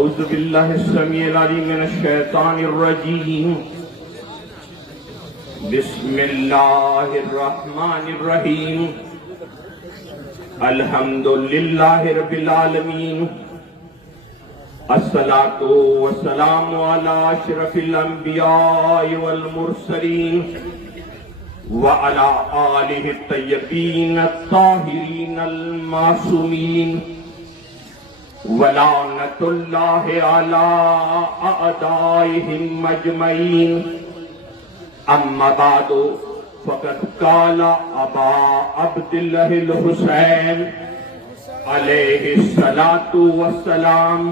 औज़ु बिल्लाहिस्समीइल अलीम मिनश्शैतानिर्रजीम। बिस्मिल्लाहिर्रहमानिर्रहीम। अल्हम्दुलिल्लाहि रब्बिल आलमीन। अस्सलातु वस्सलामु अला अशरफिल अंबियाइ वल मुरसलीन व अला आलिहि तय्यबीन अत्ताहिरीन अल मासूमीन व लानतुल्लाहि अला अअदाइहिम अजमईन। अम्मा बादु फ़क़द क़ाला अबा अब्दिल्लाहिल हुसैन अलैहिस्सलातु वस्सलाम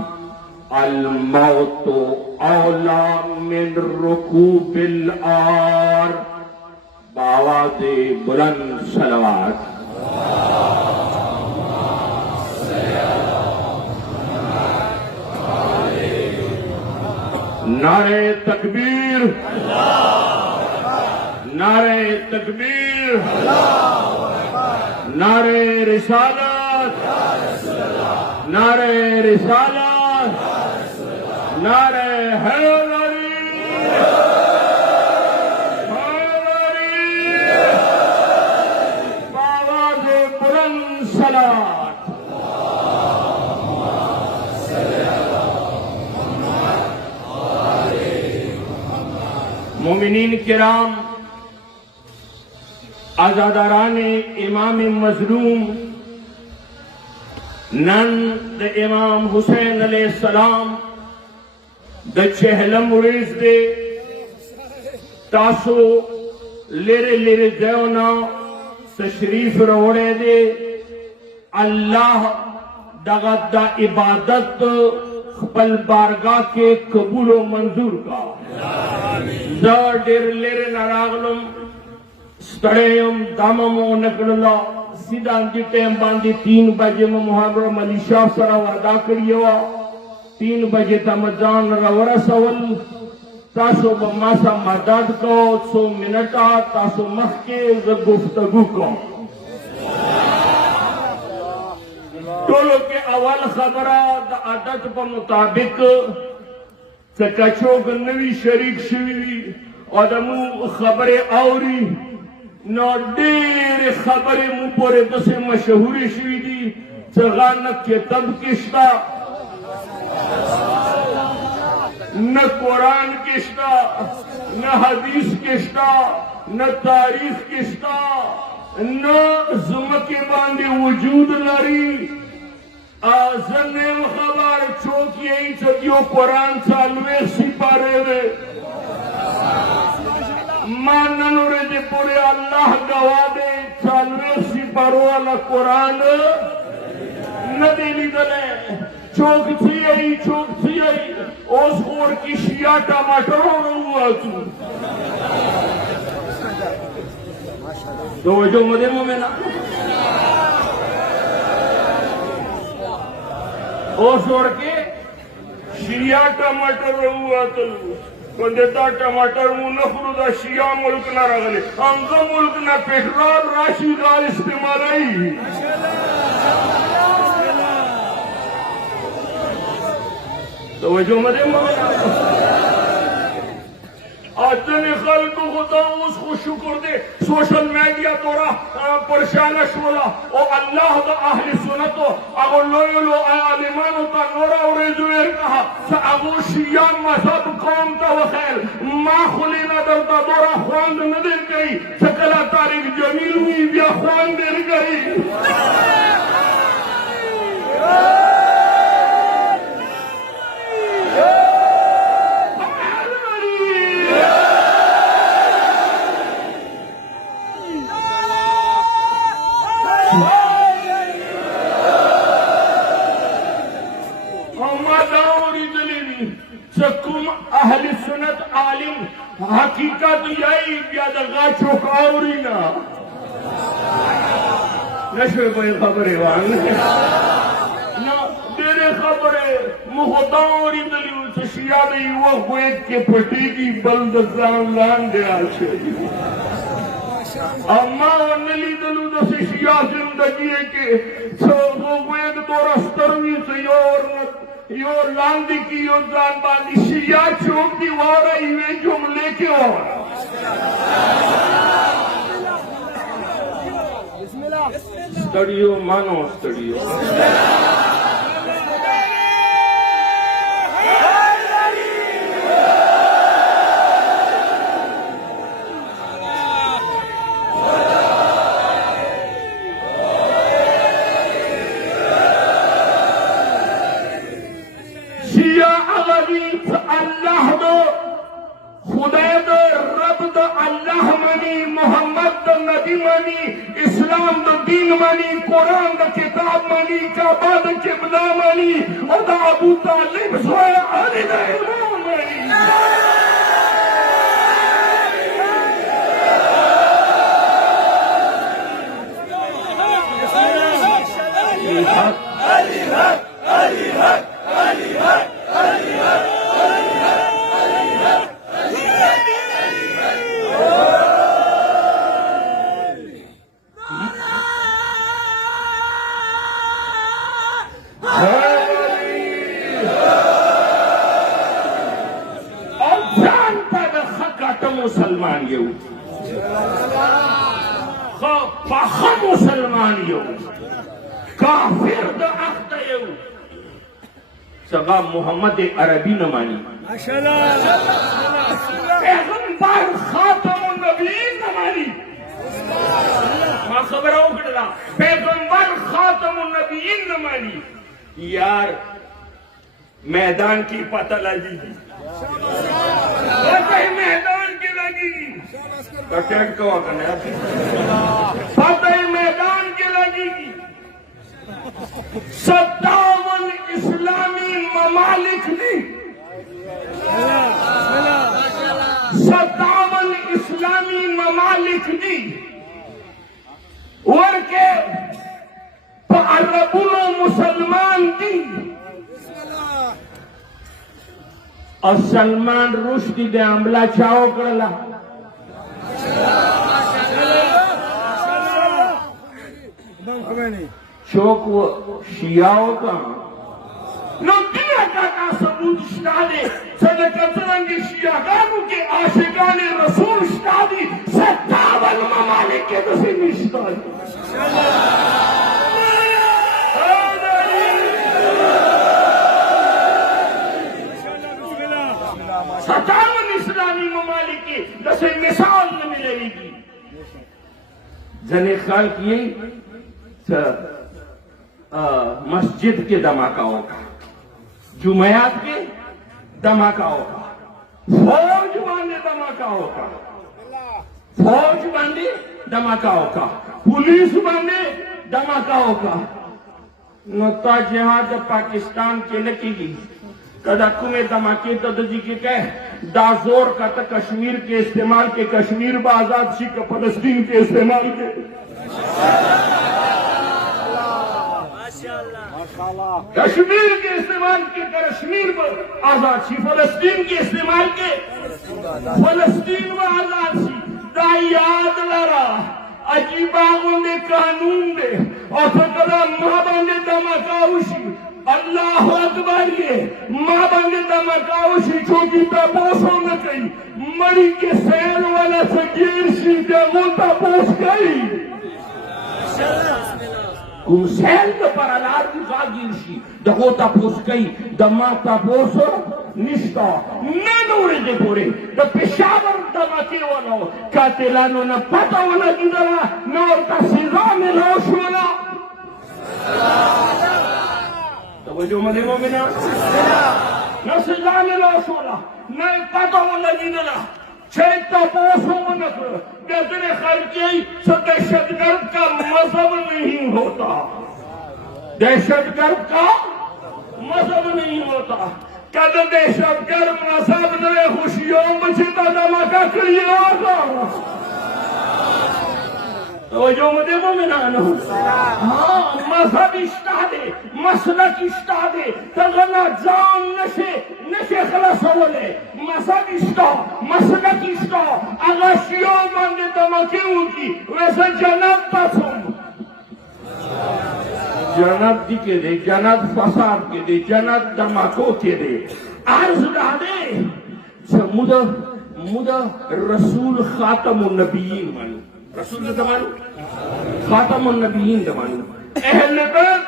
अल मौतु औला मिन रुकूबिल आर। बावाज़े बुलंद सलवात। नारे तकबीर, नारे तकबीर, नारे रिसालत, नारे रिसालत, नारे हैदरी, बावाज़े बुलंद सलात। मोमिनीन किराम, आज़ादाराने इमाम मज़लूम नंद इमाम हुसैन अलैहिस्सलाम द चहलम उरेज दे तासो लेरे लेरे जयोना तशरीफ रोड़े दे। अल्लाह दगदा इबादत खपल बारगाह के कबूल व मंजूर का डेर लेरे नारागलम स्टड़ेयम दाममो नकलला सीधा टाइम बांधी 3 बजे में मुहावरा मलिशा सरा वादा करिएवा 3 बजे तमजान रवरा सवल तासो बमासा मदद को 100 मिनटा तासो मखके गुफ्तगू को टोलो के अवल खबरा द आदत पर मुताबिक कचोग नवी शरीक शिवी और दमू खबरे औरी न डेर खबरे मुंह पोरे दसे मशहूरी शिवी दी चगानक के तब किश्ता न कुरान किश्ता न हदीस किश्ता न तारीख किश्ता न जुमके बांधे वजूद लरी आजने खबर चौकी चकियो कुरान चालवे सिपारे वे मानन रे पूरे अल्लाह गवा दे चालवे सिपारो वाला कुरान न देनी दले चौक थी ओस और की शिया टमाटर हुआ तू तो जो मदे में ना ओस और के शिया टमाटर हुआ तो देता टमाटर मुंह खुदा शिया मुल्क ना रगले अंग मुल्क ना पेट्रोल राशि गाल इस्तेमाल आई तो जो मदे आजने खल को खुदा उसको शुक्र दे सोशल मीडिया तोरा परेशान शोला और अल्लाह का अहले सुन्नत अगो लोयो आलिमानो का नोरा और जुएर कहा अगो शिया मजहब कौम का वखैर मां खुलीना दरता तोरा ख्वांद न दे गई सकला तारीख जमील हुई बिया ख्वांद दे गई अहले सुन्नत आलिम हकीकत यही ज्यादा चौकाउरी ना नशे कोई खबरें वांग ना तेरे खबरें मुहताउरी दली से शिया ने युवा हुए के पटी की बलदजान लान दे आशे अम्मा नली दलू दसे शिया जिंदगी के सो वो हुए तो रास्तरवी से और यो लांदी की यो जान बाली शिया चौक दीवार इवे जुमले के और स्टूडियो मानो स्टूडियो अल्लाह दो खुदा दो रब दो अल्लाह मनी मोहम्मद दो नबी मनी इस्लाम दो दीन मनी कुरान दो किताब मनी काबा दो किबला मनी और दो अबू तालिब सोया अली दो इमाम मनी अली हक अली हक अली हक अली हक अली हक मुसलमान ये मुसलमान ये काफिर ये सगा मोहम्मद अरबी न मानी पैगंबर खातमुन नबीयीन न मानी खबर उकड़ा पैगंबर खातमुन नबीयीन न मानी यार मैदान की पता लगेगी मैदान की लगेगी पटेंट को पता मैदान की लगेगी 57 इस्लामी ममालिक ने 57 इस्लामी ममालिक ने और के अरबुलो मुसलमान दी और सलमान रुश्दी दे हमला चाहो करला शोक वो शियाओं का नबिया का सबूत स्टादे सदकतरंगी शियागानों के आशिकाने रसूल स्टादी 57 ममालिक के दसे निश्तादी 57 इस्लामी ममालिक की दसे मिसाल न मिलेगी जने ख्याल किए मस्जिद के धमाकाओं का जुमयात के धमाकाओं का फौज बांधे धमाकाओं का फौज बांधे धमाकाओं का पुलिस बांधे धमाकाओं का नता जहाज पाकिस्तान के लगेगी कदाकु में धमाके जी के कह दाजोर का तो कश्मीर के इस्तेमाल के कश्मीर ब आजाद सी का फलस्तीन के इस्तेमाल के कश्मीर के इस्तेमाल के कश्मीर पर आजाद सी फलस्तीन के इस्तेमाल के फलस्तीन व आजाद सी दा याद लरा अजीबागों ने कानून दे और कदा मां बांधे धमाकाउशी अल्लाह अकबर ये मां बांधे धमाकाउशी छोटी तपोसों न कही मरी के सैर वाला सगीर सी जगों तपोस गई कुमसेल के परलार की गागिरशी दगो तपोस गई दमा तपोसो निष्ठा नूरे दे पूरे द पेशावर धमाके वालों कातिलानों न पता वाला किधरा न और का सीधा में लोश वाला तो वो जो मदे मोमिना न सीधा में लोश वाला न पता वाला किधरा छेता पोसो न कर बेहतरे खैर की दहशतगर्द का मजहब नहीं होता दहशतगर्द का मजहब नहीं होता कद दहशतगर्द मजहब ने खुशियों बचता धमाका करिएगा तो जो मुझे मोमिनानो हाँ मजहब इस्तादे मसलक इस्तादे तगना जान नशे नशे खलास होले मजहब इस्ता मसलक इस्ता अगशियों मंदे धमाके उनकी वैसे जनाब पसंद जन्नत के दे, जन्नत फसाद के दे, जन्नत धमाकों के दे। अर्ज दादे मुदा रसूल खातमुन नबीयीन मानू, रसूल ने मानू, खातमुन नबीयीन मानू, अहले बैत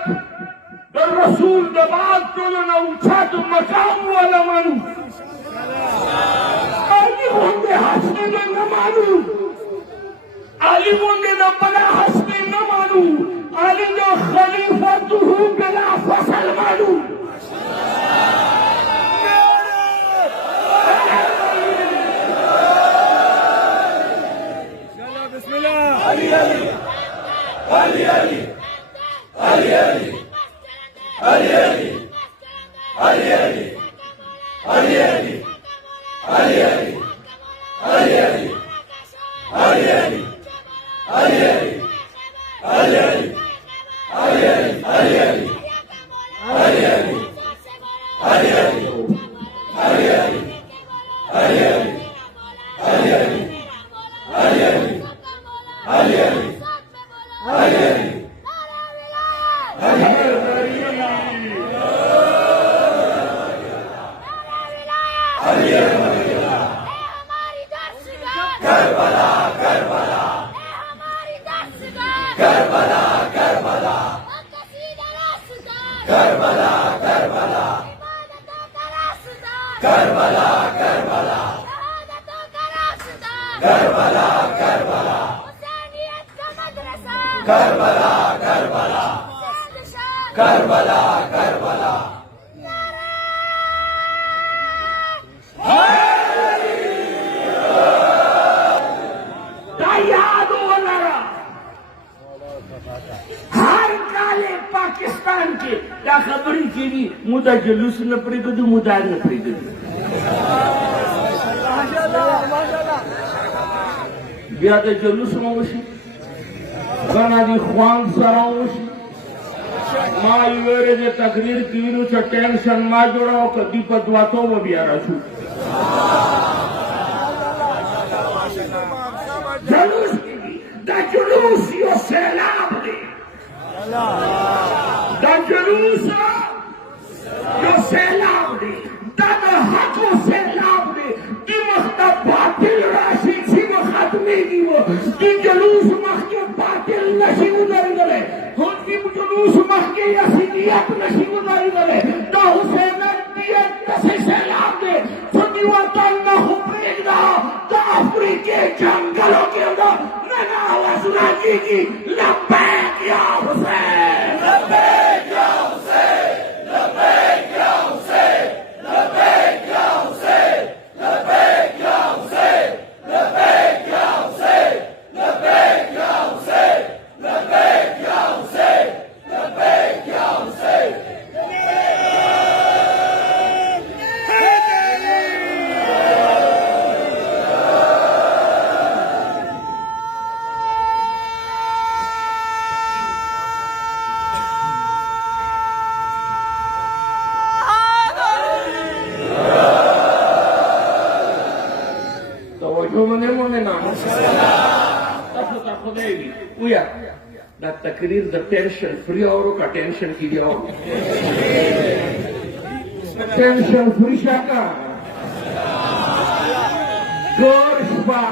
तो रसूल दबाद तो ना उठा तो मकाम वाला मानू, आली होंगे हंसने न मानू, आली होंगे न बना हंसने न मानू, आली जो खलीफा तू बिला फसल मानू। Ali Ali Ali Ali Ali Ali Ali Ali Ali Ali Ali Ali Ali Ali Ali Ali Ali Ali Ali हर काले पाकिस्तान के त्या खबरी केली मुदा जुलूस न परिदू मुदा न परिदू बियादे जुलूस मवशी गाना दी ख्वान सरावशी माल वेरे जे तकरीर कीनु छ टेंशन मा जोड़ो कदी पदवा तो वो बियारा छु जुलूस da जुलूस यो सैलाब दे da जुलूस यो सैलाब दे da हको सैलाब दे कि मख्ता बातिल राशि छी वो खत्मे की वो कि जुलूस मख के बातिल नशी उधर गले खुद की जुलूस मख के यसीनियत नशी उधर गले da हुसैन दिए तसे सैलाब दे छुट्टी वतन न हुपरेगा da अफ्रीके जंगलों के अंदर आवाज सुनाती की लब्बैक या हुसैन, लब्बैक या हुसैन, लब्बैक या हुसैन, लब्बैक या हुसैन, लब्बैक या हुसैन, लब्बैक या हुसैन, लब्बैक या हुसैन, लब्बैक या हुसैन, लब्बैक या Hussain. Da takrir da tension free auro ka tension ki diya tension free shaka gorshba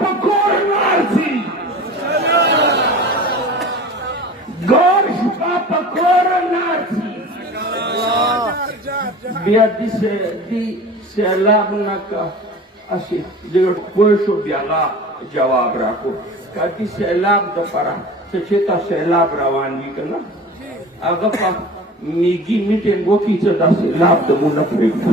pakor narzi gorshba pakor narzi biar di सैलाब न का अशी वर्षो ब्याला जवाब राखो काटी सैलाब दपरा सचेता सैलाब रवानगी करना अगर पा मिगी मिटेन वो की चला सैलाब दमुना पड़ेगा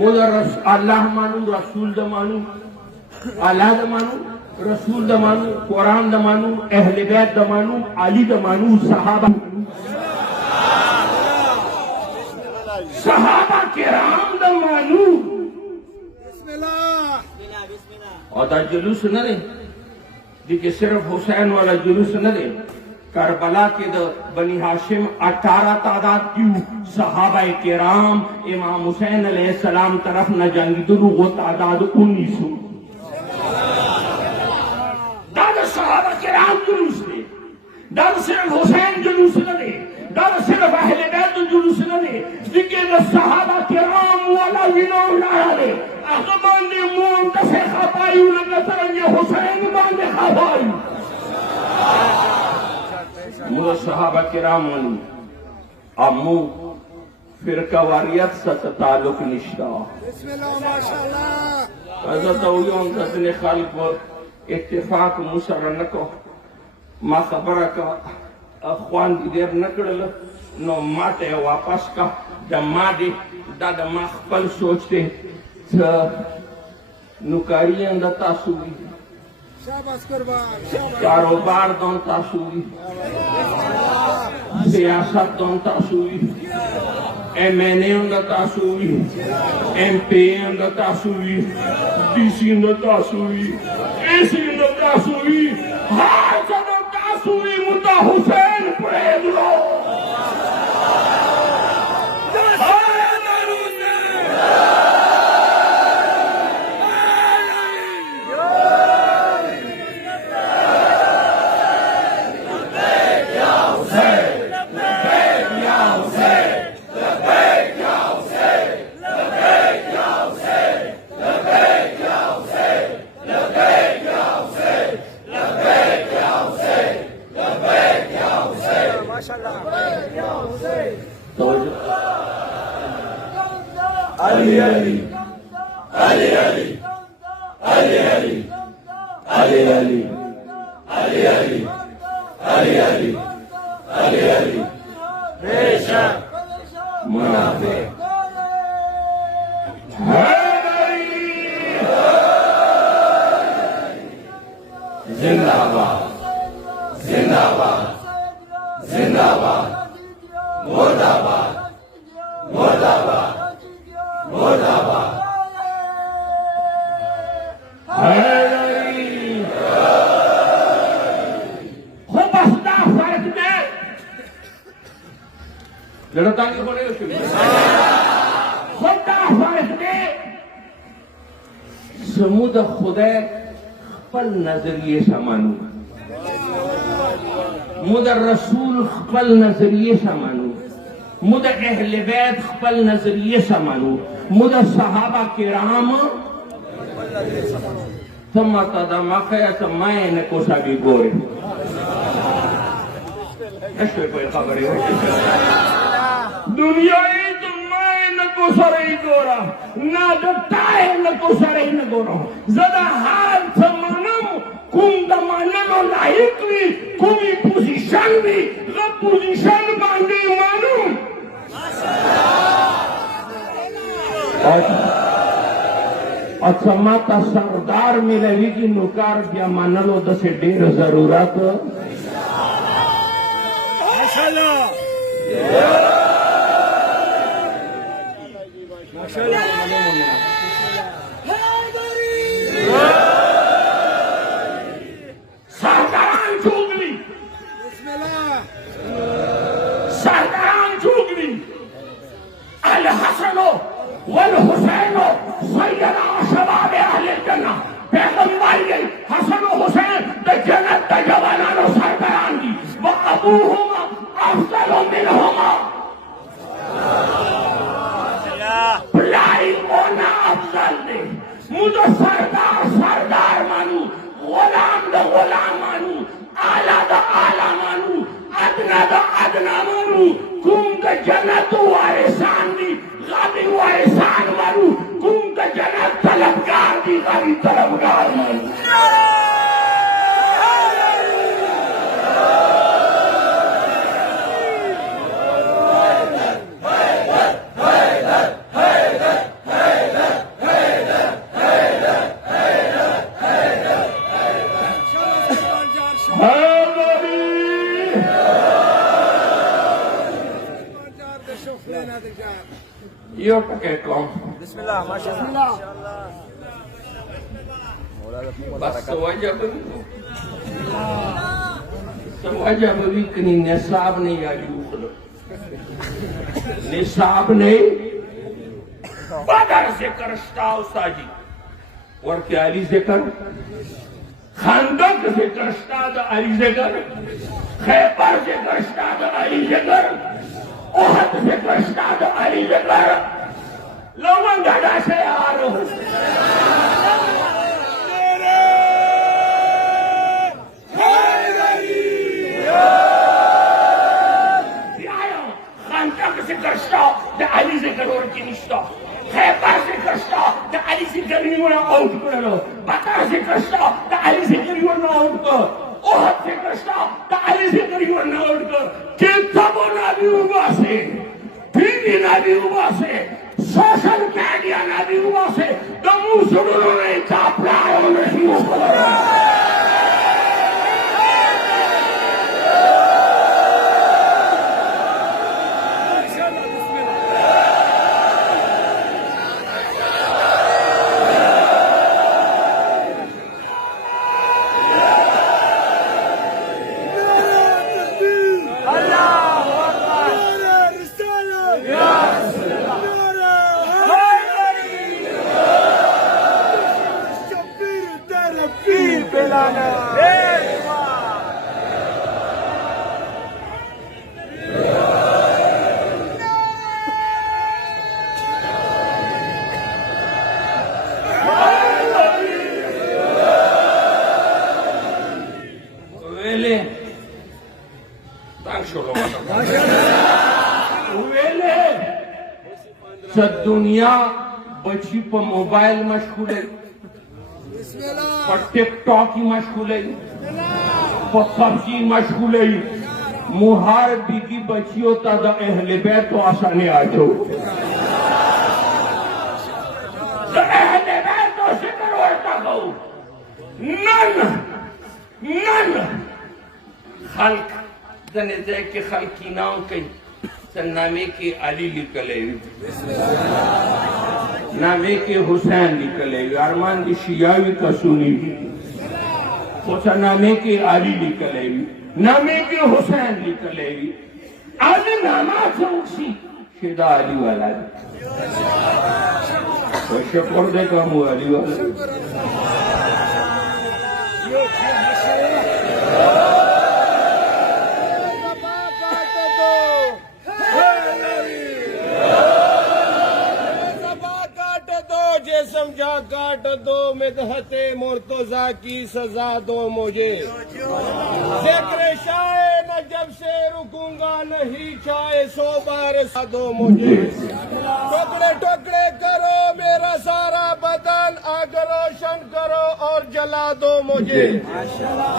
मुझे अल्लाह मानू, रसूल द मानू, अल्लाह द मानू, रसूल द मानू, कुरान द मानू, अहले बैत द मानू, अली द मानू, सहाबा किराम द मानू। और दा जुलूस न दे कि सिर्फ हुसैन वाला जुलूस न दे। करबला के द बनी हाशिम 18 तादाद क्यों सहाबा किराम इमाम हुसैन अलैहिस्सलाम तरफ न जंगी तो वो तादाद 1900। दादा सहाबा किराम जुलूस दे, दादा सिर्फ हुसैन जुलूस न दे, दादा सिर्फ अहले बैत जुलूस न दे, जिके द सहाबा किराम वाला विनोद ना आले अगमान ने मुंतसे खपायू न तरंगे हुसैन बांधे खपायू। मुझे सहाबा किराम वाली अम्मू फिरका वारियत से ताल्लुक निश्ता। हज़रत ने खाल पर इत्तेफाक मुसर न को मा खबर का अखवान देर न करल नो माते वापस का जमा दे दादा मा खपल सोचते नुकारियां दता सुई कारोबार दोन तासुई, सियासत दोन तासुई, MNA दा तासुई, MP दा तासुई, DC दा तासुई, AC दा तासुई, हर जगह तासुई मुद्दा Hussain प्रेदलो। Ali Ali Ali Ali Ali Ali Ali Ali Ali Ali Ali Ali Ali Ali Resha Munafiq Zindabad Zindabad Zindabad Murdabad Murdabad Murdabad खुबसदा फर्क दे लड़ता नहीं होने खुदा फर्क दे समूद खुदा पल नजरिए समानू मुद रसूल पल नजरिए समानू मुद अहले बैत पल नजरिए समानू मुद सहाबा किराम थमा तदा मखया समायन को सभी गोरे ऐसे कोई खबर है दुनिया ही तो मैं न को सरे गोरा ना दताए न को सरे न गोरा ज़रा हाल समानम कुम दमानलो लायक भी कुमी पोजीशन भी ग पोजीशन बांधे मालूम अच्छा माता सरदार मिलेगी कि नुकार क्या मानलो दसे ढेर जरूरत सरदारान चुगली सरदारान चुगली अल हसनो वल हुसैनो सैयदा शबाब अहले जन्नह पैगंबर गई हसन हुसैन द जन्नत द जवानानो सरदारान दी व अबूहुमा अफजल मिनहुमा प्लाई ओना अफजल दे मुझे सरदार सरदार मानू गुलाम द गुलाम मानू आला द आला मानू अदना द अदना मानू कुम द जन्नत वारिसान दी गादी वारिसान मानू कुम द जन्नत तलबगार दी गादी तलबगार मानू हैदरी यो टके कौन बिस्मिल्लाह माशाअल्लाह बस वजह भी कहीं निसाब नहीं आ निसाब नहीं बदर से करस्ता उस्ताजी और क्या अली से कर खानदक से करस्ता अली से कर खैबर से करस्ता अली से कर ओहद से करस्ता अली से कर लवन घड़ा से आ रहा Kırışta da Alize kadar kinişta. Hepsi kırışta da Alize geliyor out kırıyor. Bakarse kırışta da Alize geliyor out kır. O hepsi kırışta da Alize geliyor out kır. Kitabı nabi ubası. TV nabi ubası. Sosyal medya nabi ubası. Da musulunun çaprağı oluşuyor. दुनिया बची पर mobile मशगूल है, पर TikTok ही मशगूल है, पर PUBG मशगूल है। मुहार बिकी बची होता द अहले बैत तो आसानी आ जाओ अहले बैत तो शिकर होता गो नन खल्क जने दे के खल्की नाम कई नामे के अली निकले नामे के हुसैन निकले अरमान की शियावी का सुनी सोचा नामे के अली निकले नामे के हुसैन निकले अली नामा चौकसी शिदा अली वाला तो शकोर दे का मुँह अली वाला समझा काट दो मिदहते मुर्तजा की सजा दो मुझे जिक्र शाए नजब से रुकूंगा नहीं चाहे 100 बार सा दो मुझे टुकड़े टुकड़े करो मेरा सारा बदन आग रोशन करो और जला दो मुझे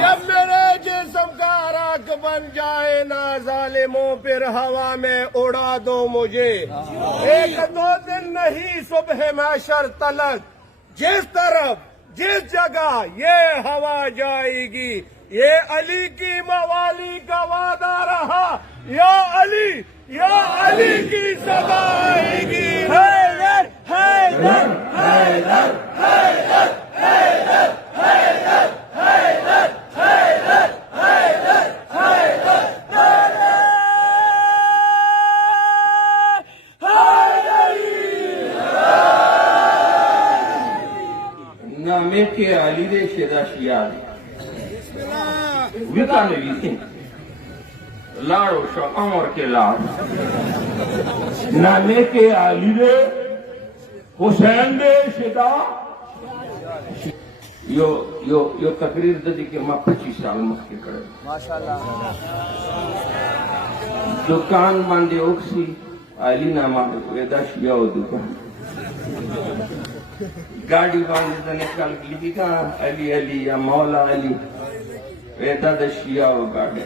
जब मेरे जिस्म का राख बन जाए ना जालिमों फिर हवा में उड़ा दो मुझे 1-2 दिन नहीं सुबह महशर तलक जिस तरफ जिस जगह ये हवा जाएगी ये अली की मवाली का वादा रहा या अली की सदा आएगी हैदर हैदर हैदर हैदर हैदर हैदर हैदर हैदर हैदर नामे के अली दे शेदा शियाद विकाने लीजिए लाड़ो शो अमर के लाड़ नामे के अली दे हुसैन दे शेदा यो तकरीर ददी के मां 25 साल मक्के करे माशाल्लाह दुकान बांधे ओक्सी अली नामा वेदा शिया दुकान गाड़ी बांधे तने कल लिखी का अली अली या मौला अली वेदा द शिया गाड़ी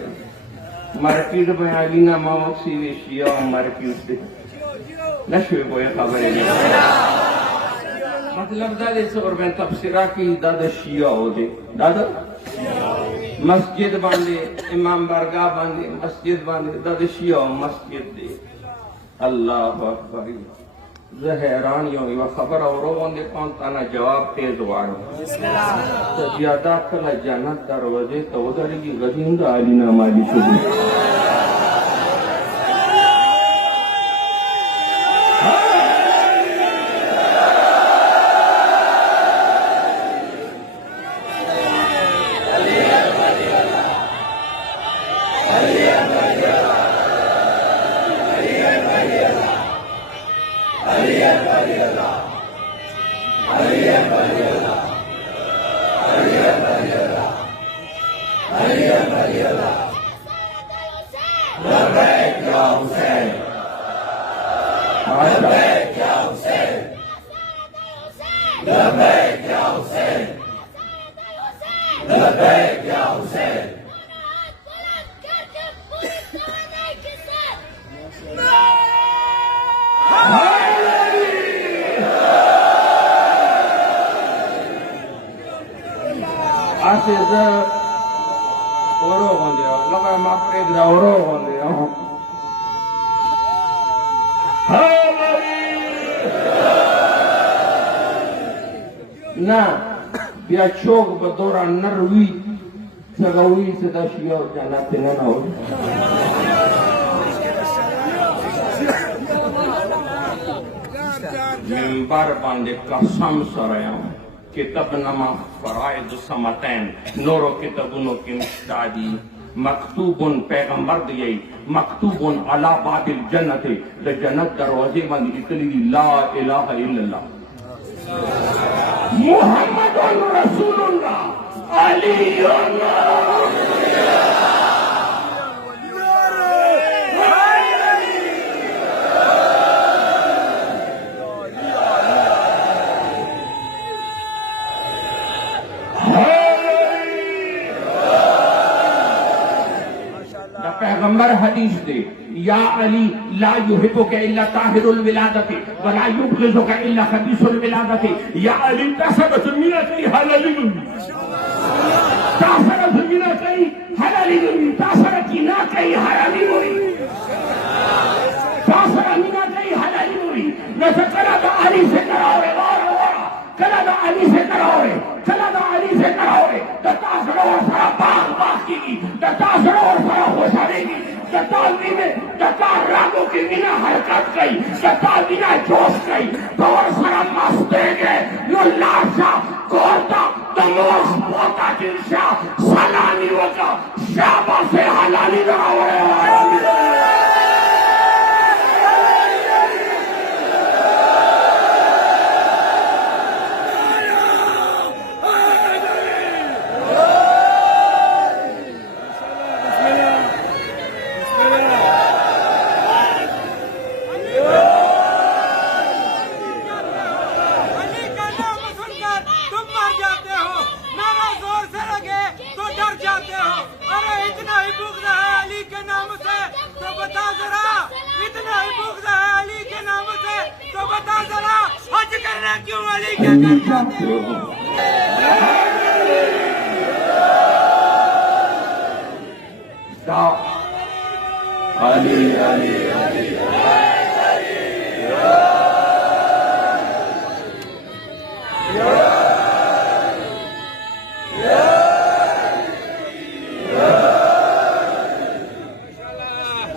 मार्केट में अली ना मावक्सी वे शिया मार्केट दे नशे बोए खबर है मतलब दादे से और मैं तफसीरा की दादा शिया हो दे दादा मस्जिद बांधे इमाम बारगाह बांधे मस्जिद बांधे ददशियो मस्जिद दे अल्लाह अकबर हैरानियों व खबर और वंदे पांताना जवाब तेज वाड़ो तो ज्यादा कल जन्नत दरवाजे तो उधर की गजिंदा अलीना माली सुबह ना बिया चौक बदौरा नरवी सगवी से दशिया जाना तेना ना हो मिंबर बांधे कसम सराया किताब नमा फराइद समतैन नूरो किताबुनो की मुस्तादी मकतूबुन पैगंबर दिए मकतूबुन अला बाबिल जन्नत द जन्नत दरवाजे में इतली ला इलाहा इल्लल्लाह मुहम्मदुर रसूलुल्लाह अलीयुन पैगंबर हदीस दे या अली ला युहिब्बुका इल्ला ताहिरुल विलादति वला युबग़िज़ुका इल्ला खबीसुल विलादति या अली तसरत मिनती हलालिन तसरत मिनती हलालिन तसरत ना कई हरामी हुई तसरत मिनती हलालिन हुई न कला दा अली से कराओगे कला दा अली से कराओगे कला दा अली से कराओगे तसरत और सारा बाग बाकी की तसरत और सारा होशारेगी शताब्दी में दकार रागों की बिना हरकत गई शताब्दी बिना जोश गई दौर सारा मस्ते गए यो लाशा कोर्ता तमोश पोता जिनशा सलानी वका शाबा से हलाली लगाओ क्यों अली के दर जाते हो अली अली अली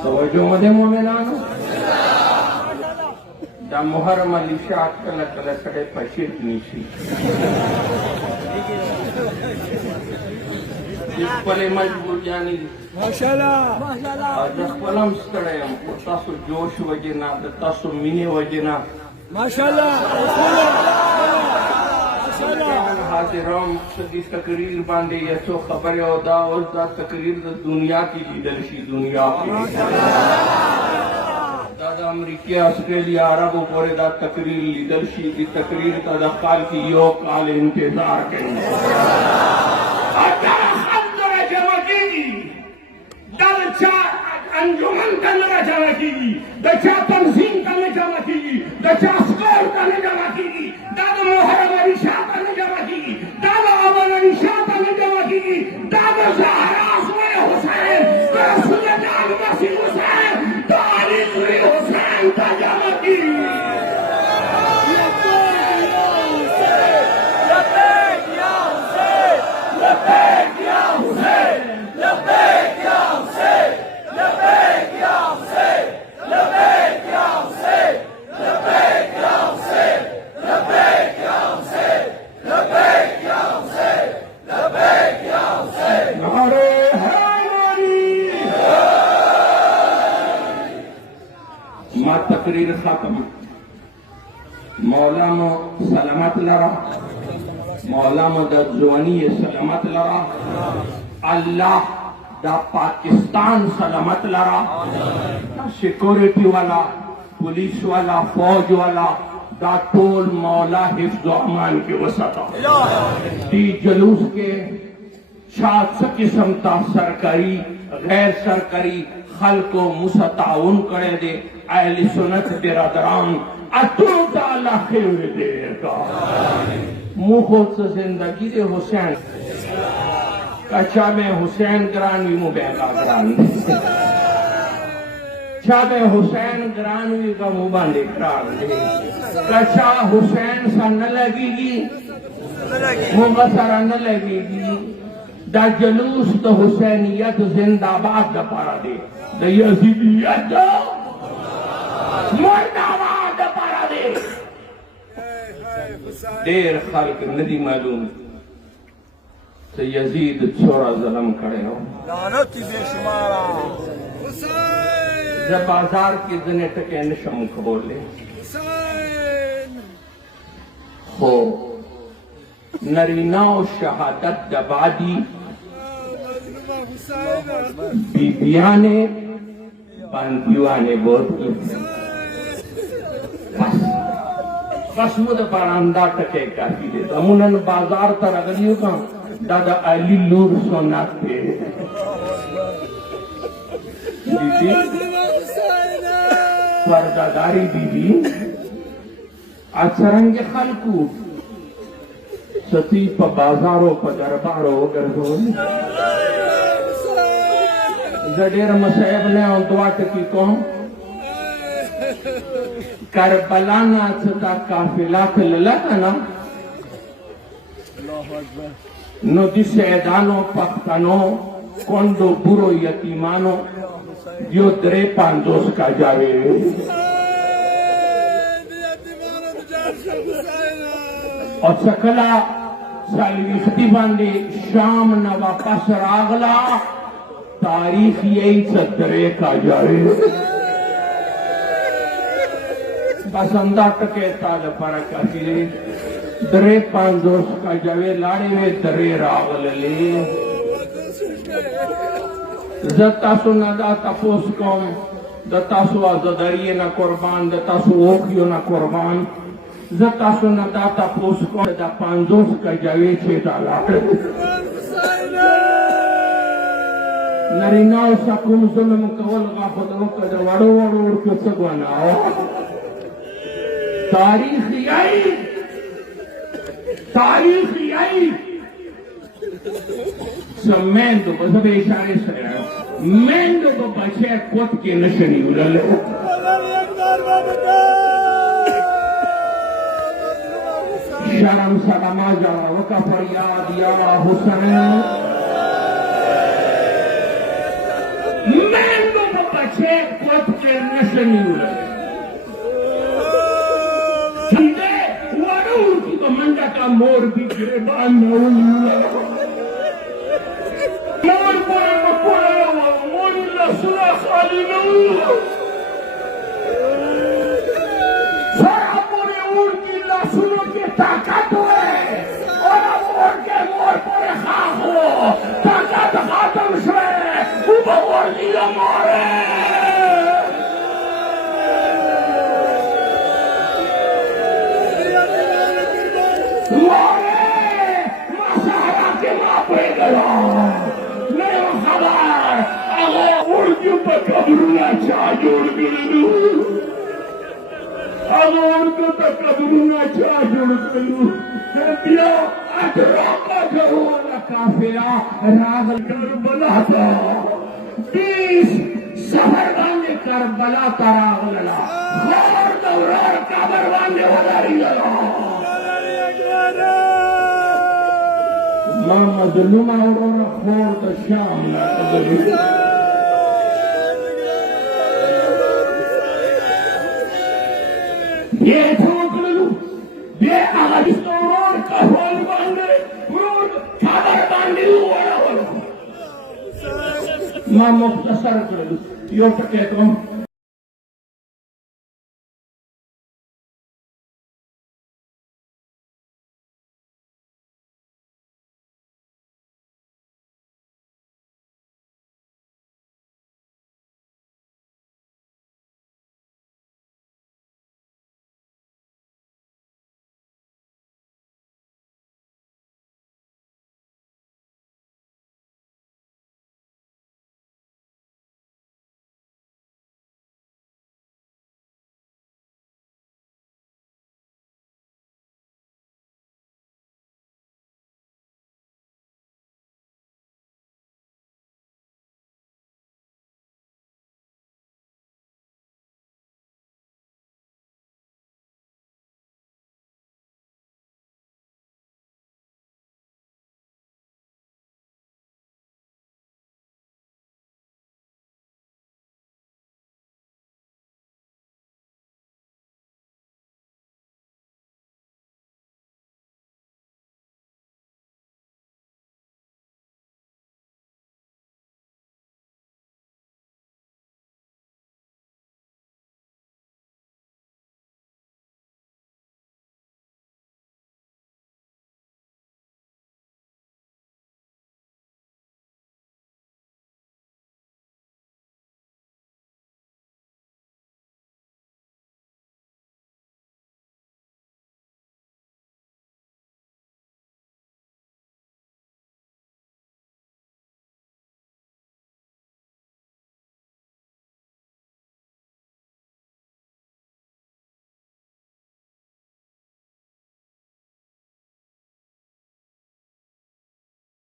तवज्जो मध्ये मोमेनानो दा मुहर्रम अली शाह कल कल सडे पशीत निशी इस्पले मजबूर जानी माशाल्लाह आज कलम सडे तासु जोश वजना तासु मिने वजना माशाल्लाह हाजिराम सदी तकरीर बांधे यसो खबर होदा और दा तकरीर दुनिया की लीडरशिप दुनिया की दादा अमेरिका ऑस्ट्रेलिया अरब ऊपर दा तकरीर लीडरशिप की तकरीर का दखाल की यो काल इंतजार करेंगे अंजुमन करने जमा कीगी दचा तंजीम करने जमा कीगी दचा स्कोर करने जमा कीगी दादा मुहर्रम अली शाह करने जमा कीगी दादा अमन अली शाह करने जमा कीगी दादा زهرا اسمه حسین رسول جان مسیح حسین تاریخ حسین تجمعی तकरीर खत्म मौलाना सलामत लरा मौलाना दजवानी सलामत लरा अल्लाह दा पाकिस्तान सलामत लरा सिक्योरिटी वाला पुलिस वाला फौज वाला दा टोल मौला हिफ्ज़ व अमान के वसता दी जुलूस के छाछ किस्म ता सरकारी गैर सरकारी खल को मुसताउन करे दे अहले सुन्नत बिरादरान अतुदा खैर देगा मुखोत जिंदगी दे हुसैन कच्चा में हुसैन ग्रानवी मुबैगा ग्रान कच्चा में हुसैन ग्रानवी का मुबांडे करार दे कच्चा हुसैन सा न लगेगी मुबसरा न लगेगी दा जलूस तो हुसैनियत जिंदाबाद दा पारा दे दा यजीदियत मुर्दाबाद दा पारा दे देर खल्क नदी मालूम तो यजीद छोरा जलम खड़े हो जब बाजार के दिन टके नशम खोले हो नरीना शहादत दबादी बीबिया ने बंदियों ने बहुत बस मुझे बरामदा टके काफी दे अमुनन बाजार तर अगलियों का दादा अली नूर सोना थे बीबी पर्दादारी बीबी अचरंगे खलकू सती प बाजारों प दरबारों गर्दों जडेर मसैब ने दुआ की कौम करबला नाच का काफिला लला ना नदी सैदानो पख्तनो कोंडो बुरो यतीमानो जो दरे पांदोस का जावे और सकला सालविस्ती बांधे शाम न वापस रागला तारीख यही सदरे का जावे बसंदा टके ताल पर कसीरे दरे पांदोस का जावे लाड़े में दरे रागल ले जतासु नदा तपोस कौम दतासु आज़दरिये न कुर्बान दतासु ओखियो न कुर्बान जतासु नदा तपोस कौम दा पांदोस का जावे छे ताला नरीनाओ सकुम जुल्म कवल गाफदो का वड़ो वड़ो उड़ के सगवाना तारीख आई Semendo, cosa devi fare sera? Mendo dopo c'è qualche nasceniula. Sharam salamaja, waka faryad ya Hussain. Mendo dopo c'è qualche nasceniula. Sinde, warur ki manda ka mor bi gireban naula. ताकत है और मोर के मोर पर खाओ ताकत खत्म से ऊपर दिया मारे मसाला के मापे गया नहीं खबर अगर उर्दू पर कबरूना चाह जोड़ गलू अगर तो कबरूना चाह जोड़ गलू दिया अठरा का जरूर काफिला रागल करबला था 20 सफर बांधे करबला तरागला और दौरान काबर बांधे वदारी गला मजलूम और खोर तो शाम ये छोकलू ये आदिस्तोर का होल बांधे रोड काबर बांधे वाला मां मुख्तसर कर यो पके तो